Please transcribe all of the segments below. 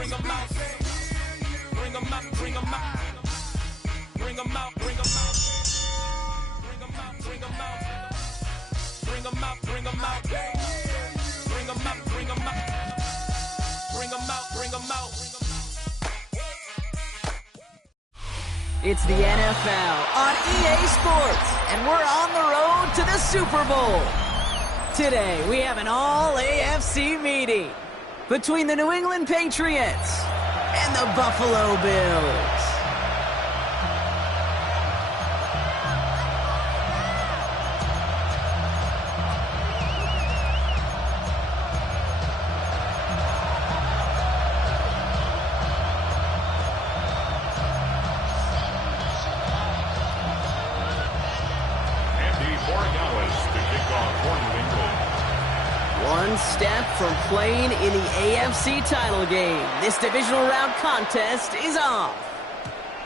bring 'em out. Bring 'em out, bring 'em out. Bring 'em out, bring 'em out. Bring 'em out, bring 'em out. Bring 'em out, bring 'em out. Bring 'em out, bring 'em out. Bring 'em out, bring 'em out. It's the NFL on EA Sports, and we're on the road to the Super Bowl. Today, we have an all-AFC meeting between the New England Patriots and the Buffalo Bills. One step from playing in the AFC title game. This divisional round contest is off.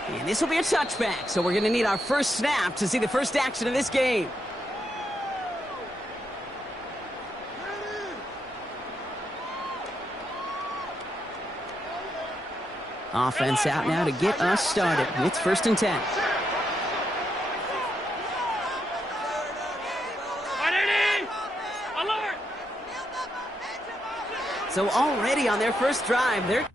And this will be a touchback, so we're going to need our first snap to see the first action of this game. Offense out now to get us started. It's 1st and 10. So already on their first drive, they're...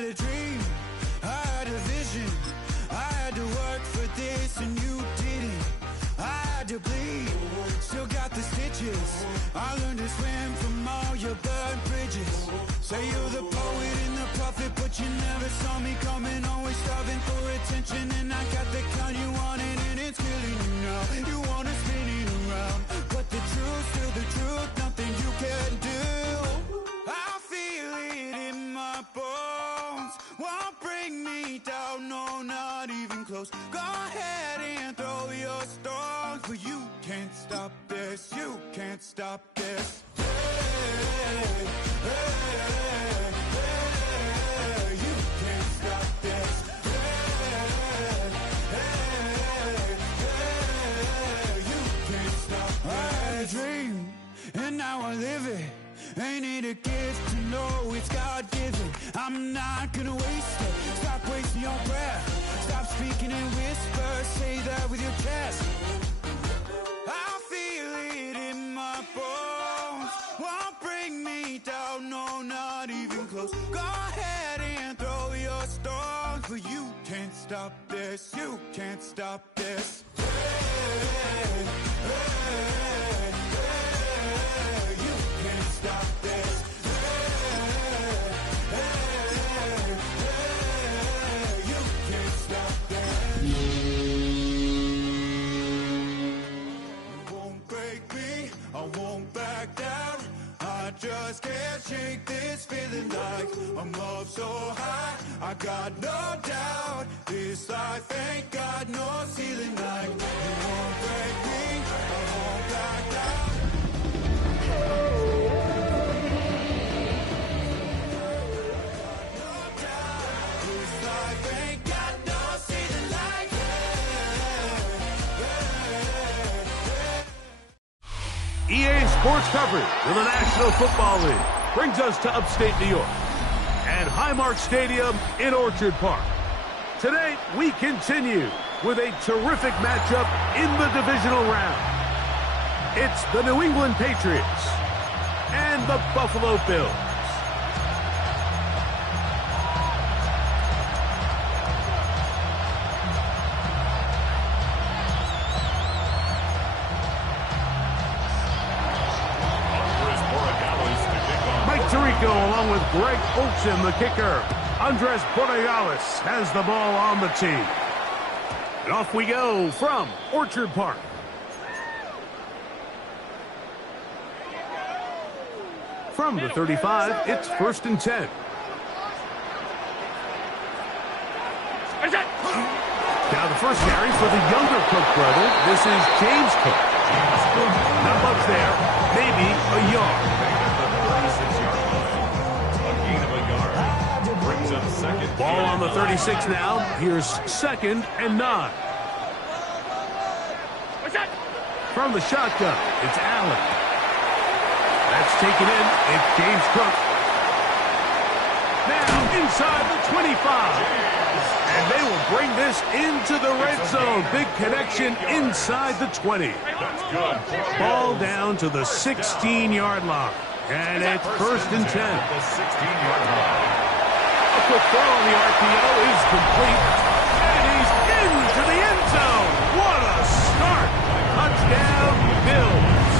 A dream, I had a vision, I had to work for this and you didn't. I had to bleed, still got the stitches. I learned to swim from all your burned bridges. Say you're the poet and the prophet, but you never saw me coming. Always starving for attention, and I got the kind you wanted, and it's killing you now. You wanna spin it around, but the truth's still the truth, nothing you can do. I feel it in my bones, won't bring me down, no, not even close. Go ahead and throw your stones, but you can't stop this, you can't stop this. Hey, hey, hey, you can't stop this. Hey, hey, hey, you can't stop this. I had a dream, and now I live it. Ain't it a gift to know it's God-given? I'm not gonna waste it. Stop wasting your breath. Stop speaking in whispers. Say that with your chest. I feel it in my bones, won't bring me down, no, not even close. Go ahead and throw your stones, but you can't stop this, you can't stop this. Hey, hey, hey, you can't stop this. Hey, hey, hey, you can't stop this. You won't break me, I won't back down. I just can't shake this feeling like I'm up so high. I got no doubt this life ain't got no ceiling like. You won't break me, I won't back down. No doubt this life ain't got no Sports coverage of the National Football League brings us to upstate New York and Highmark Stadium in Orchard Park. Today, we continue with a terrific matchup in the divisional round. It's the New England Patriots and the Buffalo Bills. Along with Greg Olsen, the kicker. Andres Borregales has the ball on the tee. And off we go from Orchard Park. From the 35, it's 1st and 10. Now the first carry for the younger Cook brother. This is James Cook. Not much there, maybe a yard. Ball on the 36 now. Here's 2nd and 9. From the shotgun, it's Allen. That's taken in. It's James Cook. Now inside the 25. And they will bring this into the red zone. Big connection inside the 20. Ball down to the 16-yard line. And it's 1st and 10. The 16-yard line. A quick throw on the RPO is complete. And he's into the end zone. What a start. Touchdown, Bills.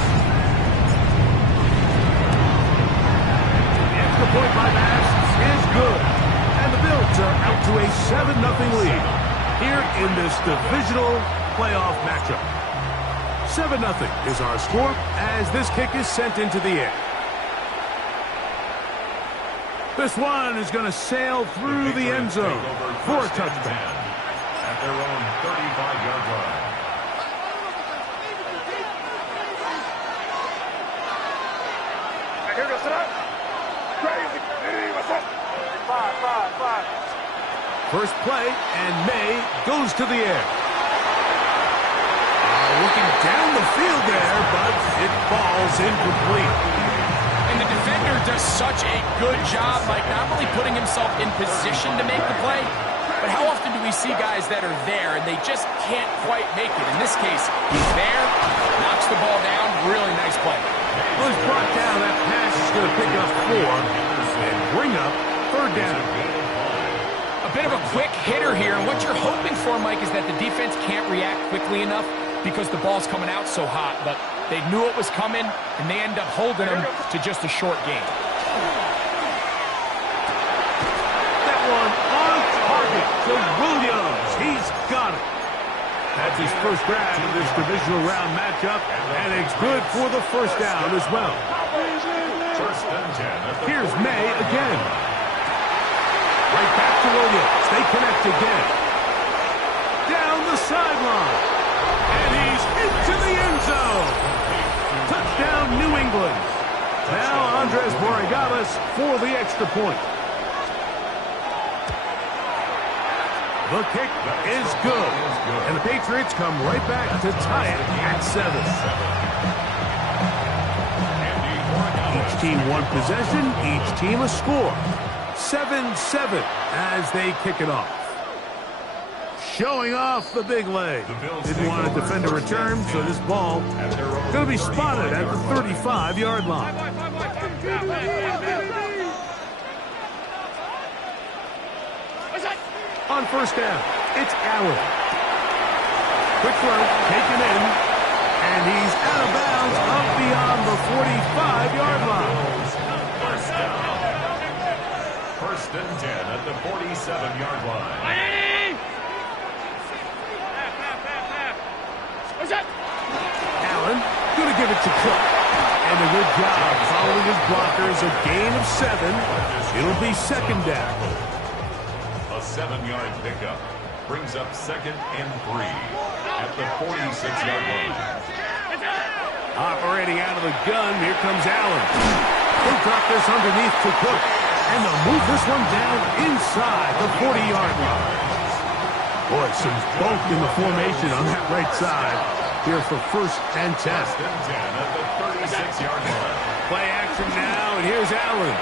The extra point by Bass is good. And the Bills are out to a 7-0 lead here in this divisional playoff matchup. 7-0 is our score as this kick is sent into the air. This one is going to sail through the end zone for a touchdown. At their own 35-yard line. First play, and May goes to the air. Looking down the field there, but it falls incomplete. And the defender does such a good job, like not only putting himself in position to make the play, but how often do we see guys that are there and they just can't quite make it? In this case, he's there, knocks the ball down, really nice play. Well, he's brought down. That pass is going to pick up 4 and bring up 3rd down. A bit of a quick hitter here, and what you're hoping for, Mike, is that the defense can't react quickly enough because the ball's coming out so hot, but they knew it was coming, and they end up holding him to just a short game. That one on target to Williams. He's got it. That's his first grab of this divisional round matchup, and it's good for the 1st down as well. 1st and 10. Here's May again. Right back to Williams. They connect again. Down the sideline. And he's into the end zone. Touchdown, New England. Now Andres Borregales for the extra point. The kick is good. And the Patriots come right back to tie it at 7. Each team one possession, each team a score. 7-7 as they kick it off. Showing off the big leg. Didn't want to defend a return, so this ball going to be spotted at the 35-yard line. On 1st down, it's Allen. Quick throw, taken in, and he's out of bounds up beyond the 45-yard line. 1st and 10 at the 47-yard line. Allen going to give it to Cook. And a good job following his blockers. A gain of 7. It'll be 2nd down. A 7-yard pickup brings up 2nd and 3 at the 46-yard line. Operating out of the gun, here comes Allen. He'll drop this underneath to Cook. And they'll move this one down inside the 40-yard line. Boy, some bulk in the formation on that right side. here for first and 10. First and 10 at the 36-yard line. Play action now, and here's Allen.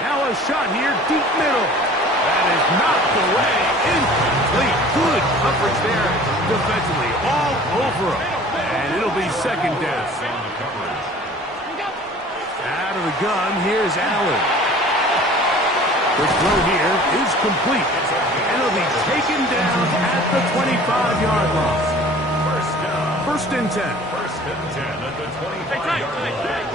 Now a shot here, deep middle. That is knocked away. Incomplete. Good coverage there defensively. All over him. And it'll be second down. Out of the gun, here's Allen. The throw here is complete. And it'll be taken down at the 25-yard line. First and 10. First and 10 at the 25-yard line.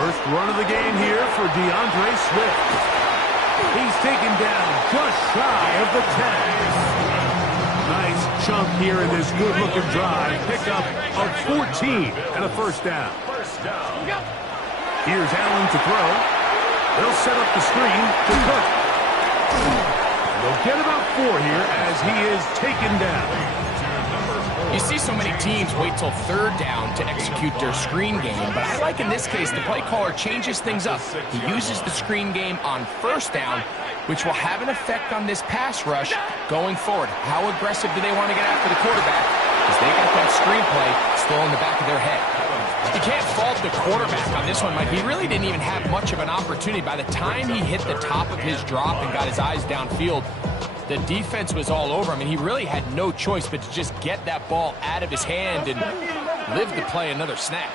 First run of the game here for DeAndre Swift. He's taken down just shy of the 10. Nice chunk here in this good-looking drive. Pick up of 14 and a first down. Here's Allen to throw. They'll set up the screen to Cook. They'll get about 4 here as he is taken down. You see so many teams wait till third down to execute their screen game, but I like in this case the play caller changes things up. He uses the screen game on first down, which will have an effect on this pass rush going forward. How aggressive do they want to get after the quarterback? Because they got that screen play still in the back of their head. You can't fault the quarterback on this one, Mike. He really didn't even have much of an opportunity. By the time he hit the top of his drop and got his eyes downfield, the defense was all over him, and he really had no choice but to just get that ball out of his hand and live to play another snap.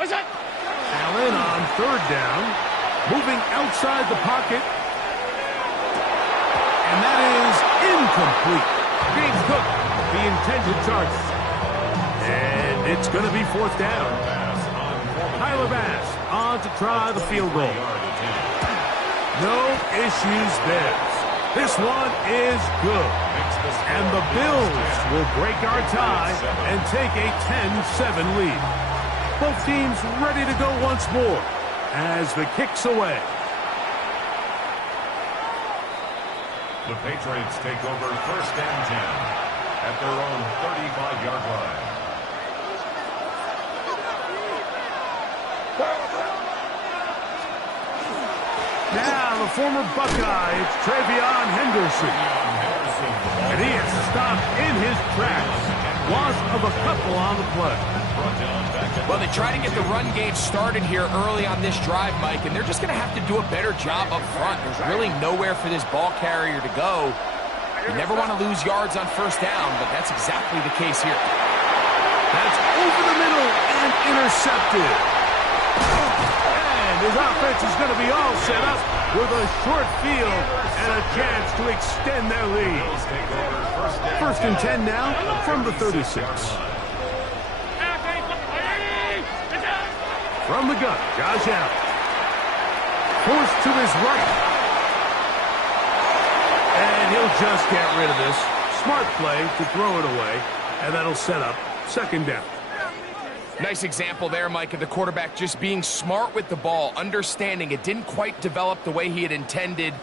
Allen on third down, moving outside the pocket. And that is incomplete. James Cook, the intended target. And it's going to be fourth down. Tyler Bass on to try the field goal. No issues there. This one is good. And the Bills will break our tie and take a 10-7 lead. Both teams ready to go once more as the kick's away. The Patriots take over first and 10 at their own 35-yard line. Now the former Buckeye, it's Travion Henderson. And he is stopped in his tracks. Loss of a couple on the play. Well, they try to get the run game started here early on this drive, Mike, and they're just going to have to do a better job up front. There's really nowhere for this ball carrier to go. You never want to lose yards on first down, but that's exactly the case here. That's over the middle and intercepted. And his offense is going to be all set up with a short field and a chance to extend their lead. First and 10 now from the 36. From the gun, Josh Allen. Forced to his right. And he'll just get rid of this. Smart play to throw it away. And that'll set up second down. Nice example there, Mike, of the quarterback just being smart with the ball, understanding it didn't quite develop the way he had intended.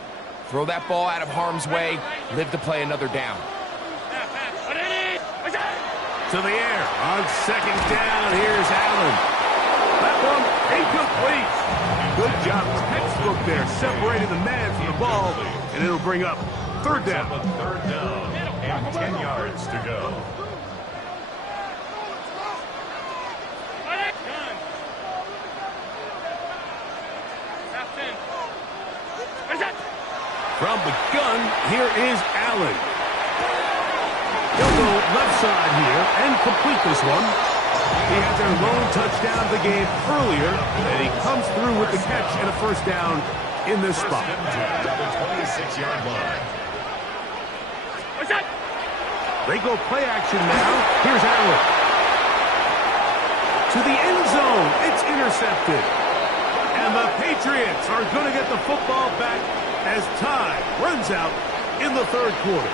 Throw that ball out of harm's way, live to play another down. To the air on second down. Here's Allen. That one incomplete. Good job, textbook there, separating the man from the ball, and it'll bring up third down. Third down and 10 yards to go. From the gun, here is Allen. He'll go left side here and complete this one. He had their lone touchdown of the game earlier, and he comes through with the catch and a first down in this spot. The 26-yard line. They go play action now. Here's Allen. To the end zone. It's intercepted. And the Patriots are going to get the football back as time runs out in the third quarter.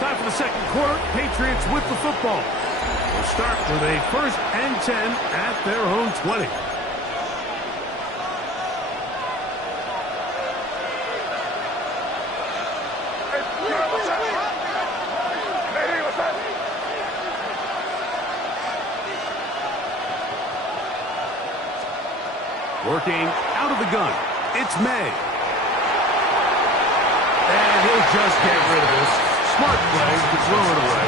Time for the second quarter. Patriots with the football. We'll start with a first and 10 at their own 20. Working out of the gun, it's May. And he'll just get rid of this. Smart play to throw it away.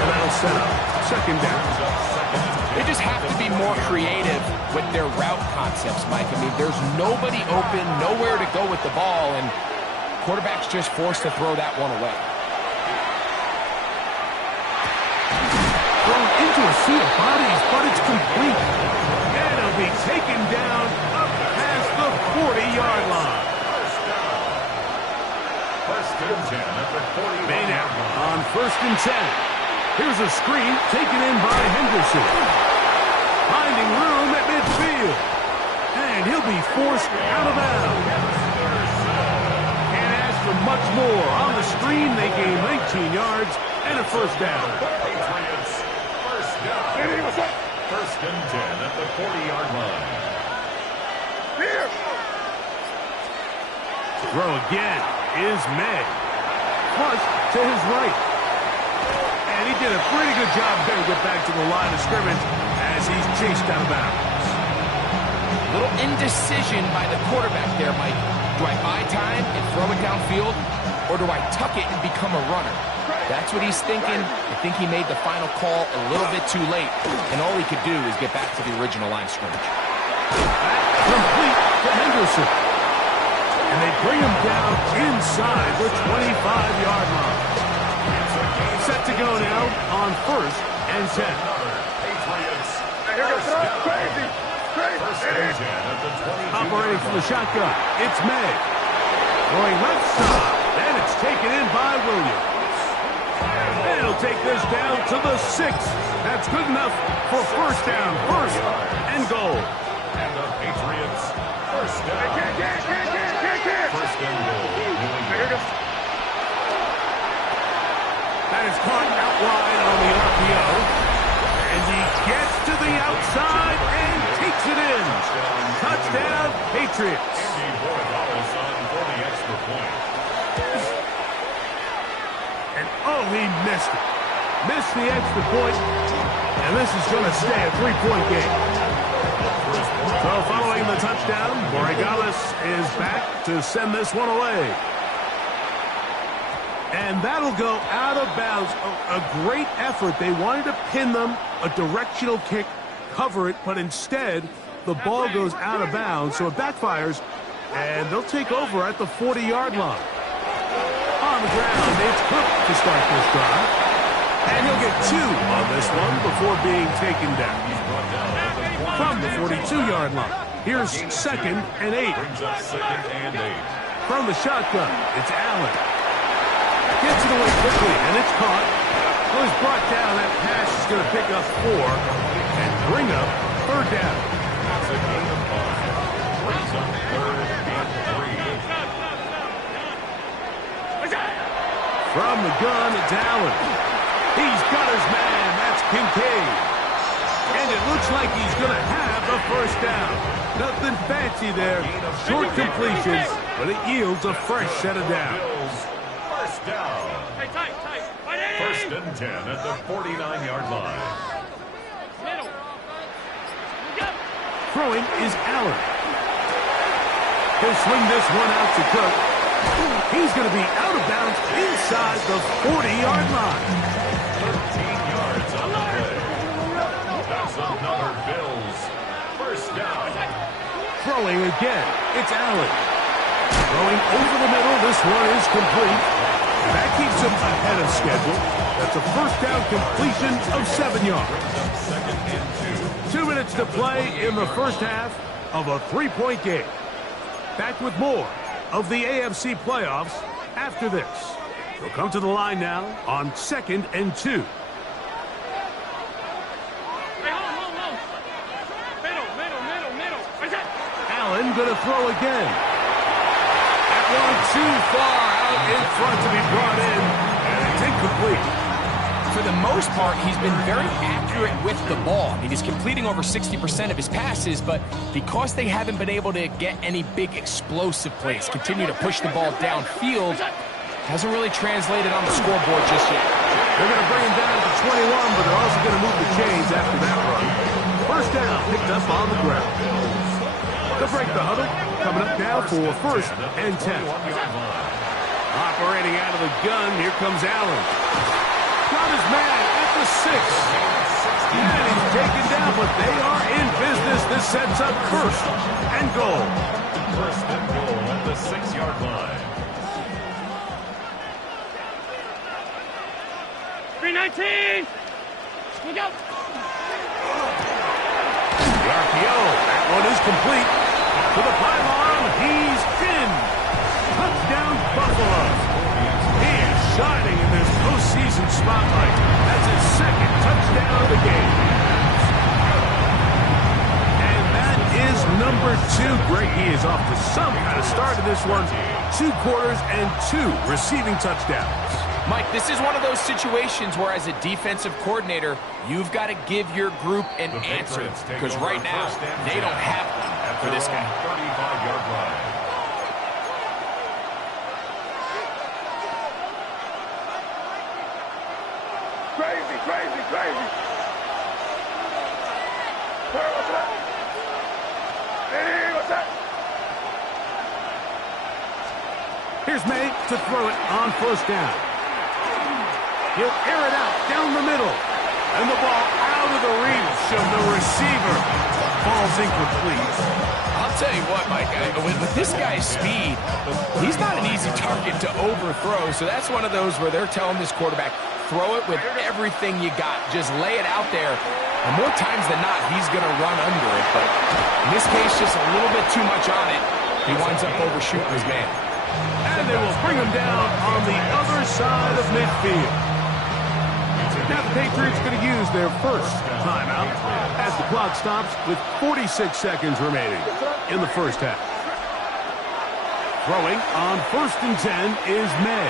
And that'll set up second down. They just have to be more creative with their route concepts, Mike. I mean, there's nobody open, nowhere to go with the ball, and quarterback's just forced to throw that one away. Thrown into a sea of bodies, but it's complete. And it'll be taken down up past the 40-yard line. First and 10 at the 40. May now on first and 10. Here's a screen taken in by Henderson. Finding room at midfield. And he'll be forced out of bounds. Can't ask for much more. On the screen, they gain 19 yards and a first down. Patriots, first down. First and 10 at the 40-yard line. Throw again is May. Flush to his right. And he did a pretty good job there to get back to the line of scrimmage as he's chased out of bounds. Little indecision by the quarterback there, Mike. Do I buy time and throw it downfield, or do I tuck it and become a runner? That's what he's thinking. I think he made the final call a little bit too late, and all he could do is get back to the original line of scrimmage. Complete to Henderson. And they bring him down inside the 25-yard line. Set to go now on first and 10. Patriots, crazy. First and 10 at the 22. Operating from the shotgun, it's May. Going left side, and it's taken in by Williams. And he'll take this down to the 6. That's good enough for first down, first and goal. And the Patriots, first down. First and goal. That is caught out wide on the RPO. And he gets to the outside and takes it in. Touchdown, Patriots. Andy Borregales on for the extra point. And oh, he missed it. Missed the extra point. And this is going to stay a 3-point game. So following the touchdown, Borregales is back to send this one away. And that'll go out of bounds. A great effort. They wanted to pin them, a directional kick, cover it, but instead the ball goes out of bounds, so it backfires, and they'll take over at the 40-yard line. On the ground, it's Cook to start this drive. And he'll get 2 on this one before being taken down. From the 42-yard line, here's second and 8. Second and 8. From the shotgun, it's Allen. Gets it away quickly, and it's caught. Well, he's brought down. That pass is going to pick up 4 and bring up third down. That's a gain of 5. Brings up third and 3. From the gun, it's Allen. He's got his man. That's Kincaid. And it looks like he's going to have the first down. Nothing fancy there. Short completions, but it yields a fresh set of downs. First down. First and 10 at the 49-yard line. Throwing is Allen. He'll swing this one out to Cook. He's going to be out of bounds inside the 40-yard line. 13 yards on the play. That's another Bills. First down. Throwing again. It's Allen. Throwing over the middle. This one is complete. That keeps him ahead of schedule. That's a first down completion of 7 yards. Second and 2. 2 minutes to play in the first half of a 3-point game. Back with more of the AFC playoffs after this. They'll come to the line now on second and 2. Allen going to throw again. That one too far out in front to be brought in, and it's incomplete. For the most part, he's been very accurate with the ball. I mean, he's completing over 60% of his passes, but because they haven't been able to get any big explosive plays, continue to push the ball downfield, hasn't really translated on the scoreboard just yet. They're going to bring him down to 21, but they're also going to move the chains after that run. First down, picked up on the ground. To break the huddle, coming up now for 1st and 10. Operating out of the gun, here comes Allen. Got his man at the 6. And he's taken down, but they are in business. This sets up 1st and goal. 1st and goal at the 6-yard line. 319. Look out. The RPO, that one is complete. To the pylon, he's in. Touchdown, Buffalo. He is shining in this postseason spotlight. That's his 2nd touchdown of the game. And that is number 2. Great. He is off to some kind of start in this one. 2 quarters and 2 receiving touchdowns. Mike, this is one of those situations where as a defensive coordinator, you've got to give your group an answer. Because right now, they don't have one for this guy. 35-yard line. Crazy, crazy, crazy. What's that? Hey, what's that? Here's May to throw it on 1st down. He'll air it out down the middle. And the ball out of the reach of the receiver. Ball's incomplete. I'll tell you what, Mike, with this guy's speed, he's not an easy target to overthrow. So that's one of those where they're telling this quarterback, throw it with everything you got. Just lay it out there. And more times than not, he's going to run under it. But in this case, just a little bit too much on it. He winds up overshooting his man. And they will bring him down on the other side of midfield. Now the Patriots going to use their 1st timeout as the clock stops with 46 seconds remaining in the 1st half. Throwing on 1st and 10 is May.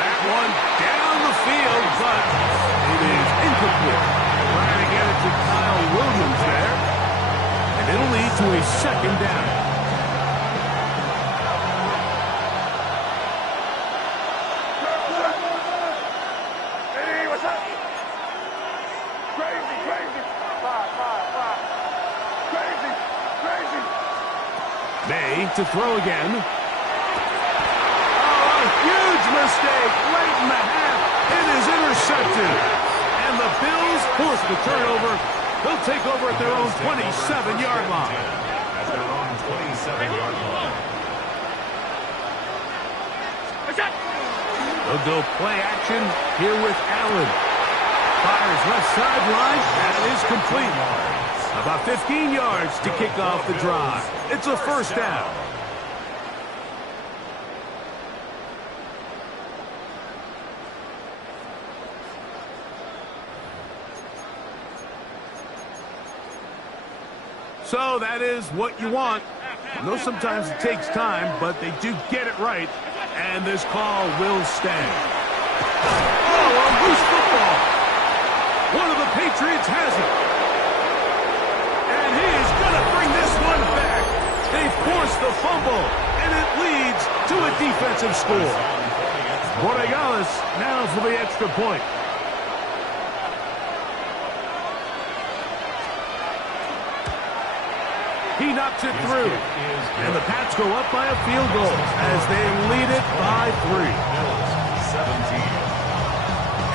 That one down the field, but it is incomplete. Trying to get it to Kyle Williams there. And it'll lead to a 2nd down. May to throw again. Oh, a huge mistake late in the half. It is intercepted. And the Bills force the turnover. They'll take over at their own 27-yard line. At their own 27-yard line. They'll go play action here with Allen. Fires left sideline. That is complete. About 15 yards to kick off the drive. It's a 1st down. So that is what you want. I know sometimes it takes time, but they do get it right. And this call will stand. Oh, a loose football. One of the Patriots has it. And he is going to bring this one back. They force the fumble, and it leads to a defensive score. Borregales now for the extra point. He knocks it through. And the Pats go up by a field goal as they lead it by 3. 17.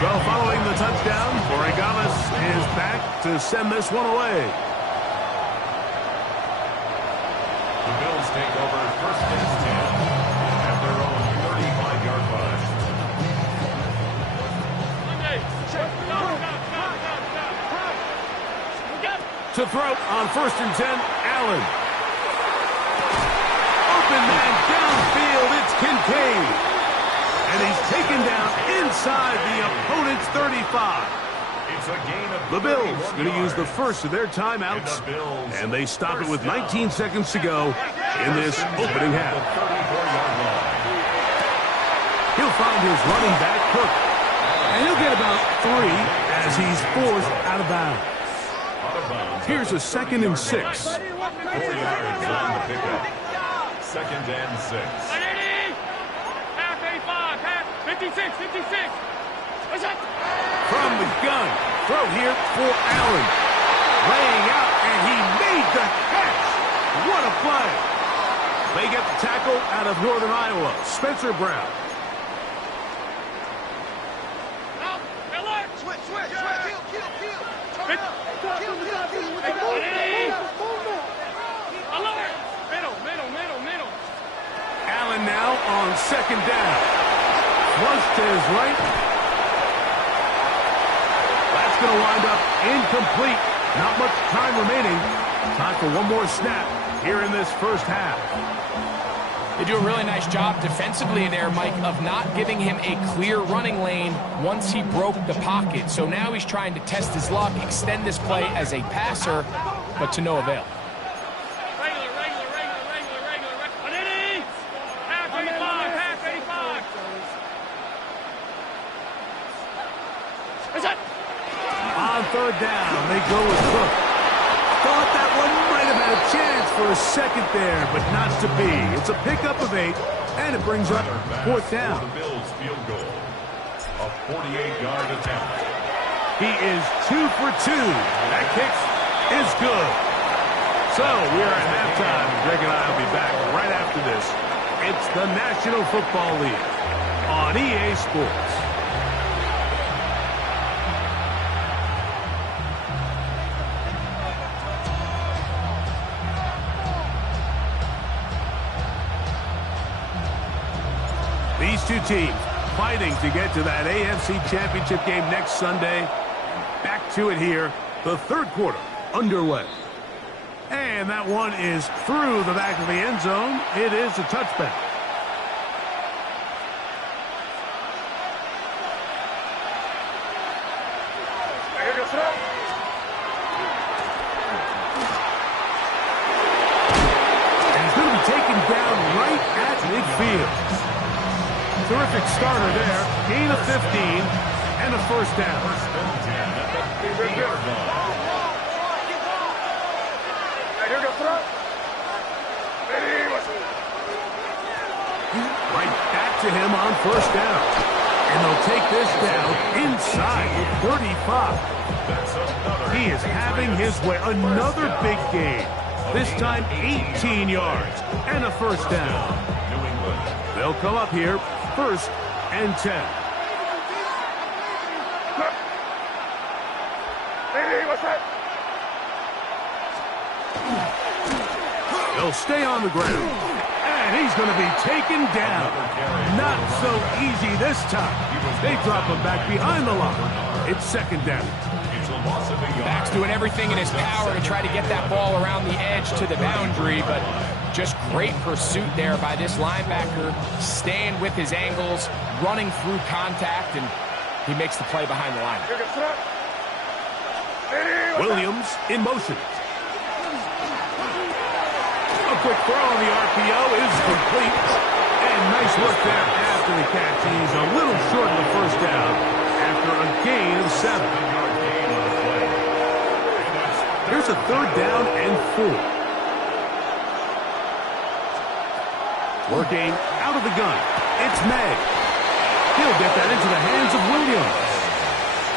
So following the touchdown, Borregales is back to send this one away. The Bills take over 1st and 10 at their own 35-yard line. To throw on 1st and 10, Allen. Open man downfield, it's Kincaid. And he's taken down inside the opponent's 35. It's a gain of The Bills going to use the first of their timeouts, and they stop it with 19 seconds to go in this opening half. He'll find his running back, Cook, and he'll get about 3 as he's forced out of bounds. Here's a 2nd and 6. 4 yards on the pickup. 2nd and 6. Half 85, half 56, 56. What's that? From the gun, throw here for Allen. Laying out, and he made the catch. What a play. They get the tackle out of Northern Iowa, Spencer Brown. Allen now on second down. Flush to his right. That's going to wind up incomplete. Not much time remaining. Time for one more snap here in this first half. They do a really nice job defensively there, Mike, of not giving him a clear running lane once he broke the pocket. So now he's trying to test his luck, extend this play as a passer, but to no avail. On third down, they go with Cook. Thought that one might have had a chance for a second there, but not to be. It's a pickup of 8, and it brings up fourth down. The Bills field goal. A 48-yard attempt. He is 2 for 2. That kick is good. So we are at halftime. Greg and I will be back right after this. It's the National Football League on EA Sports. These two teams fighting to get to that AFC Championship game next Sunday. Back to it here. The third quarter underway. And that one is through the back of the end zone. It is a touchback. And he's going to be taken down right at midfield. Terrific starter there. Gain of 15 and a first down. Right back to him on first down. And they'll take this down inside the 35. He is having his way. Another big gain. This time 18 yards and a first down. They'll come up here. First and 10. They'll stay on the ground. And he's going to be taken down. Not so easy this time. They drop him back behind the line. It's second down. Back's doing everything in his power to try to get that ball around the edge to the boundary, but just great pursuit there by this linebacker, staying with his angles, running through contact, and he makes the play behind the line. Williams in motion. A quick throw on the RPO is complete. And nice work there after the catch. He's a little short of the first down after a gain of 7. Here's a third down and 4. Working out of the gun. It's May. He'll get that into the hands of Williams.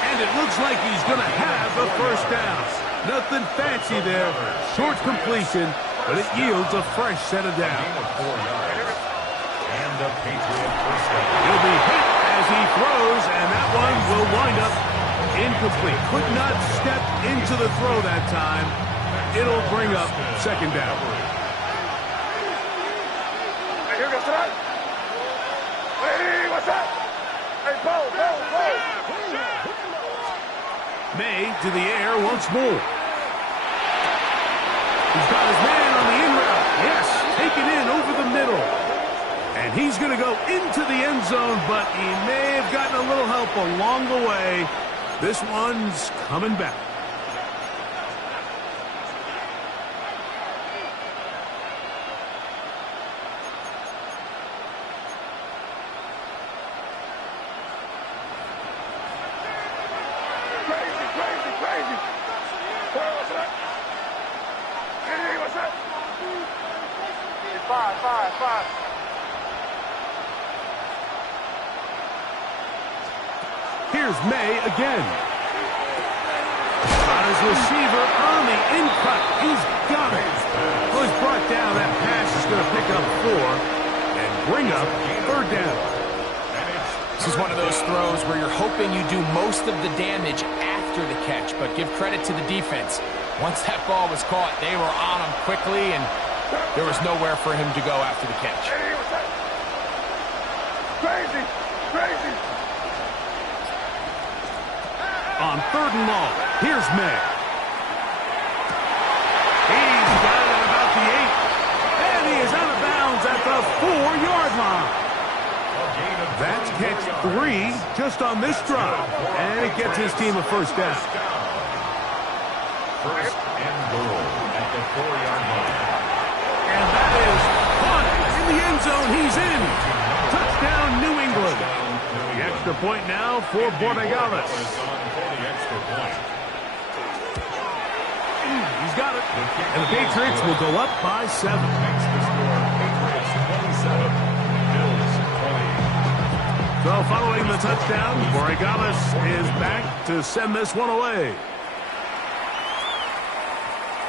And it looks like he's going to have the first down. Nothing fancy there. Short completion, but it yields a fresh set of downs. And the Patriot first down. He'll be hit as he throws, and that one will wind up incomplete. Could not step into the throw that time. It'll bring up second down. May to the air once more. He's got his man on the in route. Yes, taken in over the middle. And he's going to go into the end zone, but he may have gotten a little help along the way. This one's coming back. Here's May again. Got his receiver on the in-cut. He's got it. Well, he's brought down. That pass is going to pick up 4 and bring up third down. This is one of those throws where you're hoping you do most of the damage after the catch, but give credit to the defense. Once that ball was caught, they were on him quickly, and there was nowhere for him to go after the catch. Crazy! Crazy! On 3rd and long, here's May. He's got it at about the 8. And he is out of bounds at the 4-yard line. That's catch 3 just on this drive. And it gets his team a first down. First and goal at the 4-yard line. And that is caught in the end zone. He's in. Touchdown, New England. The extra point now for Borregales. He's got it. And the Patriots will go up by 7. Patriots 27, Bills 20. So following the touchdown, Borregales is back to send this one away.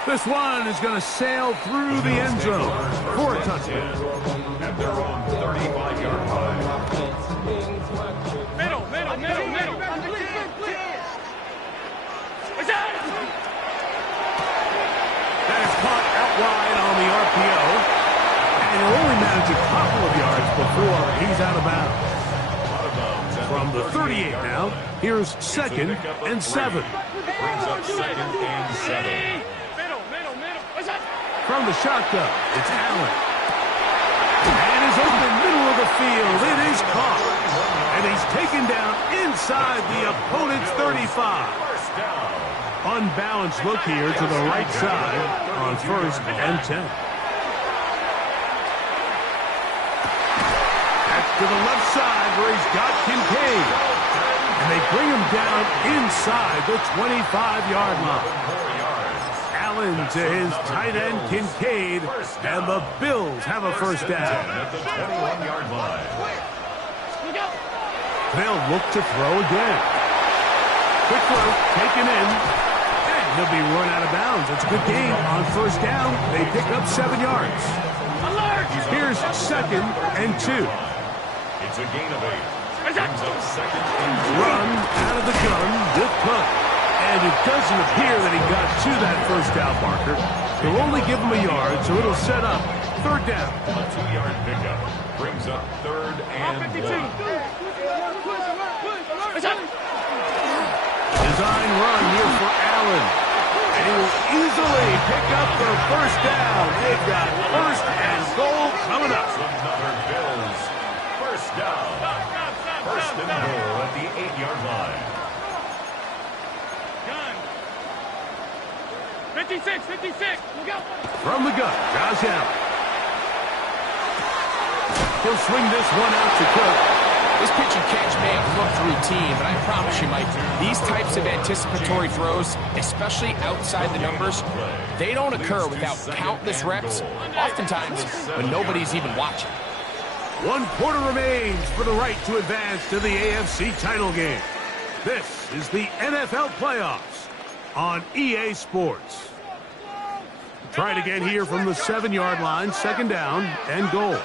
This one is going to sail through the end zone for a touchdown. At their own 35-yard line. Middle! What's that? That is caught out wide on the RPO. And he'll only manage a couple of yards before he's out of bounds. From the 38 now, here's 2nd and 7. Brings up 2nd and 7. What's that? From the shotgun, it's Allen. And is open middle of the field. It is caught. And he's taken down inside the opponent's 35. First down. Unbalanced look here to the right side on 1st and 10. That's to the left side where he's got Kincaid. And they bring him down inside the 25-yard line. Allen to his tight end Kincaid, and the Bills have a first down. At the 21-yard line. They'll look to throw again. Quick throw, taken in, and he'll be run out of bounds. It's a good game on first down. They pick up 7 yards. Here's 2nd and 2. It's a gain of 8. Brings up 2nd and 2. Run out of the gun, good punt. And it doesn't appear that he got to that first down marker. He'll only give him a yard, so it'll set up third down. A 2-yard pickup brings up 3rd and 1. Design run here for Allen. And he will easily pick up the first down. They've got 1st and goal coming up. Another Bills. First down. 1st and goal at the 8-yard line. 56! Look out! From the gun, Josh Allen. He'll swing this one out to Cook. This pitch and catch may have looked routine, but I promise you, Mike, these types of anticipatory throws, especially outside the numbers, they don't occur without countless reps, oftentimes when nobody's even watching. 1 quarter remains for the right to advance to the AFC title game. This is the NFL playoffs on EA Sports. Try it again here from the 7-yard line, 2nd down and goal.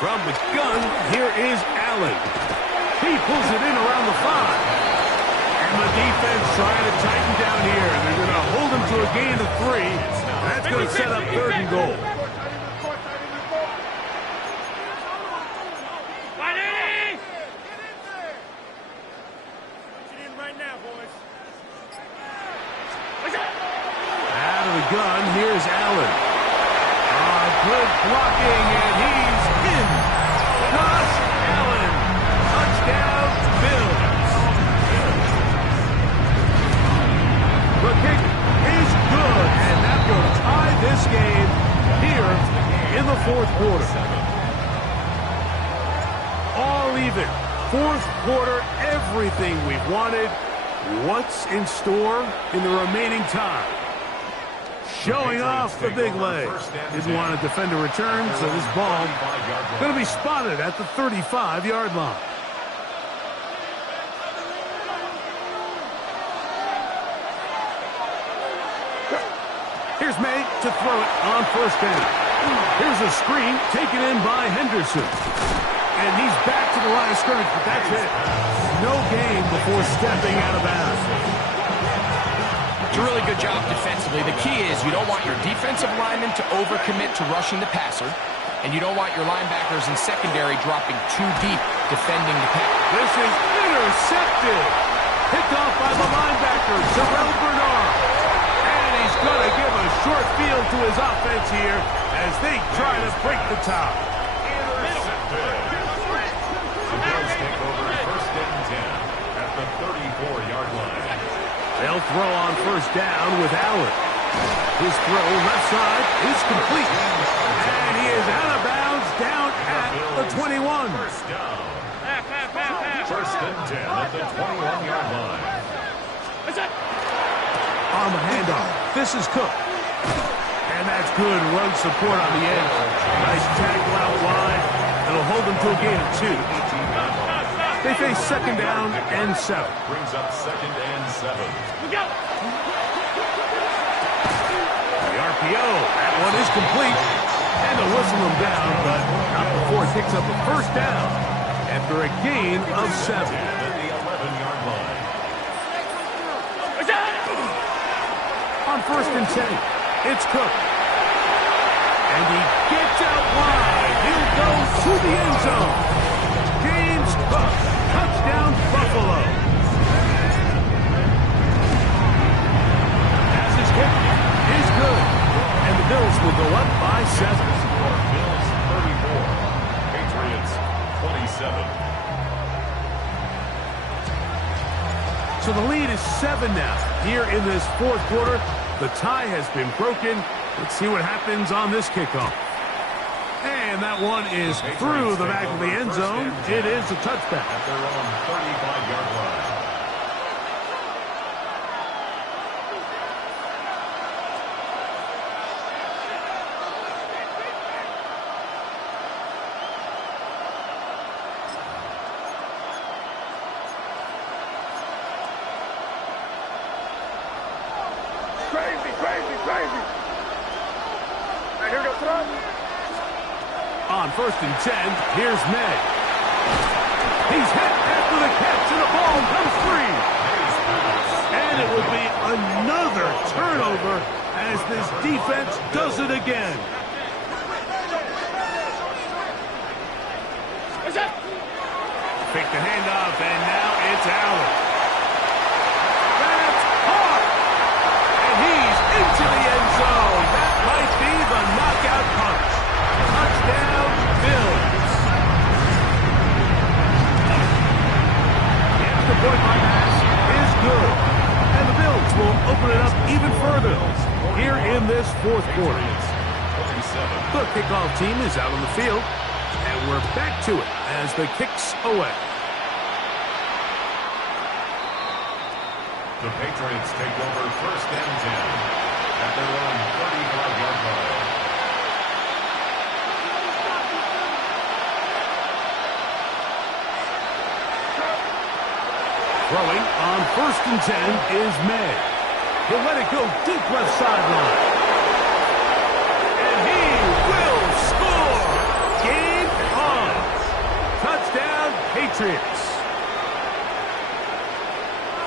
From the gun, here is Allen. He pulls it in around the 5. And the defense trying to tighten down here. And they're going to hold him to a gain of 3. That's going to set up 3rd and goal. Out of the gun, here's Allen. Good blocking, and he's in. Josh Allen. Touchdown, Bills. The kick is good, and that will tie this game here in the 4th quarter. All even. 4th quarter, everything we've wanted. What's in store in the remaining time? Showing off the big leg. Didn't want to defend a return, so this ball going to be spotted at the 35-yard line. Here's May to throw it on first down. Here's a screen taken in by Henderson. And he's back to the line of scrimmage, but that's it. No gain before stepping out of bounds. It's a really good job defensively. The key is you don't want your defensive linemen to overcommit to rushing the passer, and you don't want your linebackers and secondary dropping too deep defending the pass. This is intercepted. Picked off by the linebacker, Terrell Bernard. And he's going to give a short field to his offense here as they try to break the top. Intercepted. The Bills take over first and 10 at the 34-yard line. They'll throw on first down with Allen. His throw left side is complete. And he is out of bounds down at the 21. First down. First and 10 at the 21-yard line. On the handoff, this is Cook. And that's good run support on the edge. Nice tackle out wide. It'll hold them to a gain of 2. They face second down and 7. Brings up second and 7. The RPO, that one is complete. And they'll whistle him down, but not before it picks up a first down after a gain of 7. At the 11-yard line. On first and 10, it's Cook. And he gets out wide. He'll go to the end zone. James Cook, touchdown Buffalo. Pass is kick is good. And the Bills will go up by 7. Bills 34. Patriots 27. So the lead is 7 now. Here in this fourth quarter, the tie has been broken. Let's see what happens on this kickoff. And that one is through the back of the end zone. It is a touchback. At their own 35-yard line. On first and 10, here's May. He's hit after the catch, and the ball comes free. And it will be another turnover as this defense does it again. Pick the handoff, and now it's Allen. That's caught! And he's into the end zone. That might be the knockout punch. Touchdown, Bills. The extra point by pass is good. And the Bills will open it up even further here in this fourth quarter. The kickoff team is out on the field, and we're back to it as the kick's away. The Patriots take over first and 10 at their own 35-yard line. Throwing on first and 10 is May. He'll let it go deep left sideline. And he will score! Game on! Touchdown, Patriots.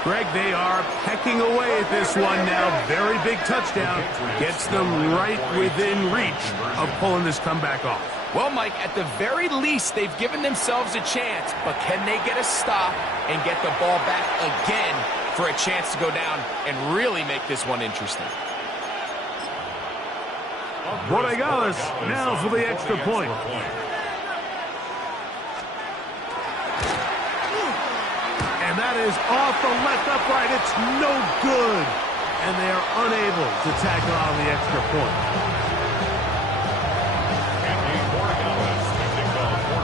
Greg, they are pecking away at this one now. Very big touchdown. Gets them right within reach of pulling this comeback off. Well, Mike, at the very least, they've given themselves a chance, but can they get a stop and get the ball back again for a chance to go down and really make this one interesting? Borregales now for the extra point. And that is off the left upright. It's no good. And they are unable to tack on the extra point.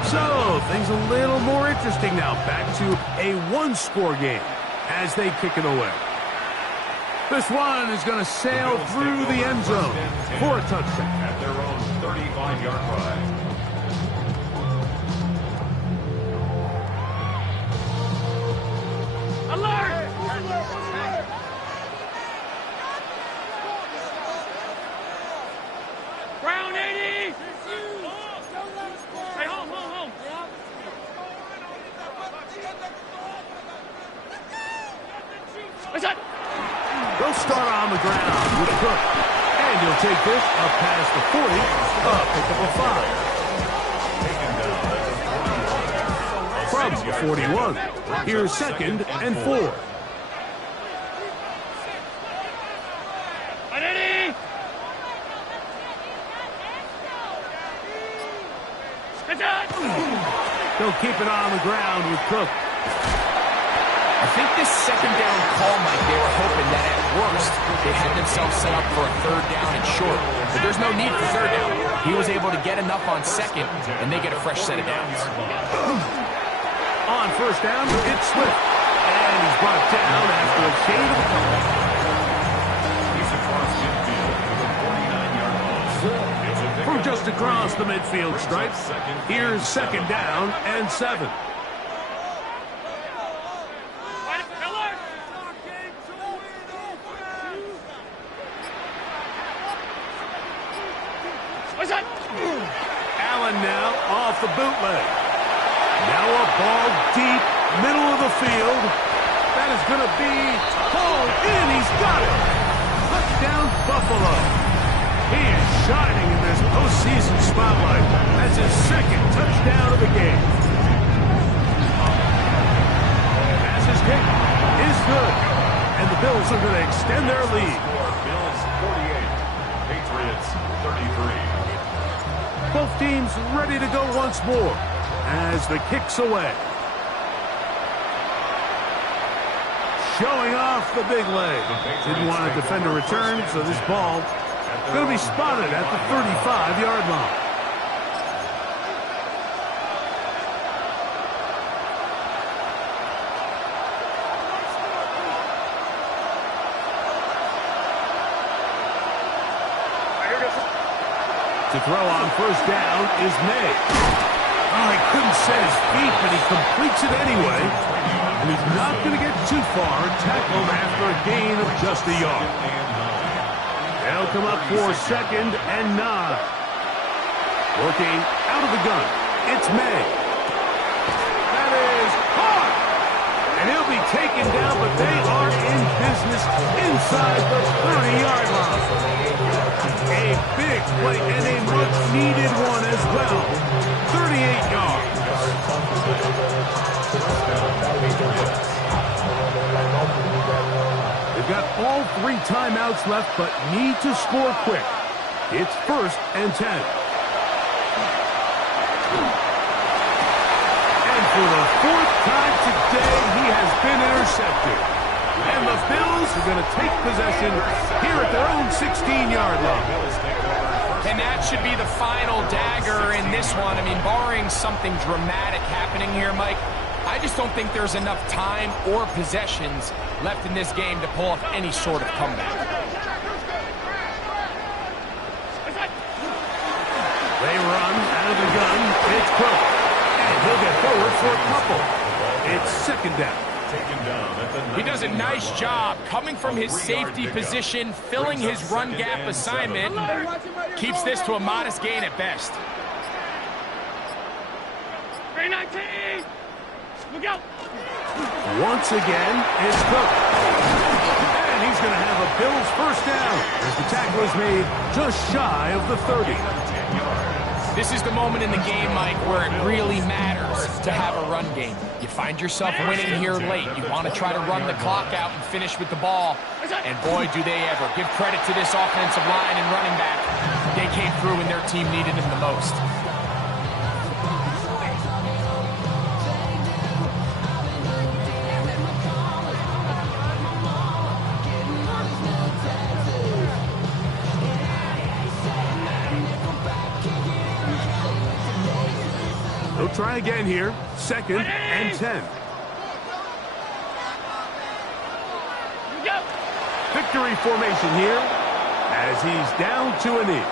So, things a little more interesting now. Back to a one-score game as they kick it away. This one is going to sail through the end zone for a touchdown. At their own 35-yard line. They'll start on the ground with Cook. And he'll take this up past the 40, pick up a 5. From the 41, here's 2nd and 4. They'll keep it on the ground with Cook. I think this 2nd down call, Mike, they were hoping that at worst they had themselves set up for a 3rd down and short. But there's no need for 3rd down. He was able to get enough on 2nd, and they get a fresh set of downs. On 1st down, it's Swift. And he's brought down after a shade of a couple. He's across midfield with a 49-yard loss. It's a From just across the midfield stripe, here's 2nd down and 7. Allen now off the bootleg. Now a ball deep, middle of the field. That is going to be hauled in. He's got it. Touchdown, Buffalo. He is shining in this postseason spotlight. That's his 2nd touchdown of the game. As his kick is good. And the Bills are going to extend their lead. Bills 48, Patriots 33. Both teams ready to go once more as the kick's away. Showing off the big leg. Didn't want to defend a return, so this ball is going to be spotted at the 35-yard line. To throw on 1st down is May. Oh, he couldn't set his feet, but he completes it anyway. And he's not going to get too far, tackled after a gain of just a yard. They'll come up for 2nd and 9. Working out of the gun, it's May. That is hard. And he'll be taken down, but they are in business inside the 30-yard line. A big play and a much-needed one as well. 38 yards. They've got all 3 timeouts left, but need to score quick. It's 1st and 10. And for the 4th time today, he has been intercepted. And the Bills are going to take possession here at their own 16-yard line. And that should be the final dagger in this one. I mean, barring something dramatic happening here, Mike, I just don't think there's enough time or possessions left in this game to pull off any sort of comeback. They run out of the gun. It's Cook. And he'll get forward for a couple. It's 2nd down. He does a nice job coming from his safety position, filling his run gap assignment. Keeps this to a modest gain at best. 319! Look out! Once again, it's Cook. And he's going to have a Bills 1st down as the tackle is made just shy of the 30. This is the moment in the game, Mike, where it really matters to have a run game. You find yourself winning here late. You want to try to run the clock out and finish with the ball. And boy, do they ever. Give credit to this offensive line and running back. They came through when their team needed them the most. They'll try again here. 2nd and 10. Victory formation here as he's down to a knee.